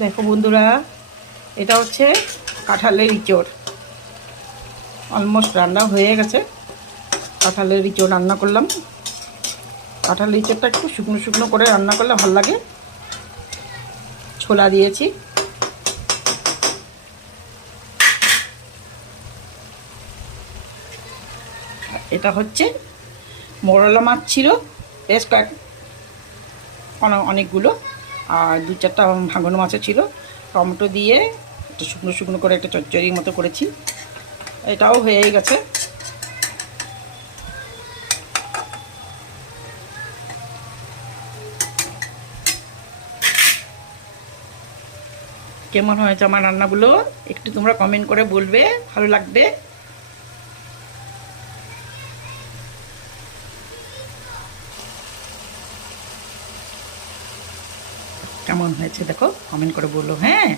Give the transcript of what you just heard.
দেখো বন্ধুরা, এটা হচ্ছে কাঁঠালের ইঁচড়। অলমোস্ট রান্না হয়ে গেছে। কাঁঠালের ইঁচড় রান্না করলাম। কাঁঠালের ইঁচড়টা একটু শুকনো শুকনো করে রান্না করলে ভালো লাগে। ছোলা দিয়েছি। এটা হচ্ছে মোরলা মাছ ছিল, বেশ অনেকগুলো, আর দু চারটা ভাঙানো মাছও ছিল। টমেটো দিয়ে একটু শুকনো শুকনো করে একটা চচ্চড়ির মতো করেছি। এটাও হয়েই গেছে। কেমন হয়েছে আমার রান্নাগুলো একটু তোমরা কমেন্ট করে বলবে, ভালো লাগবে। কেমন হয়েছে দেখো, কমেন্ট করে বললো। হ্যাঁ।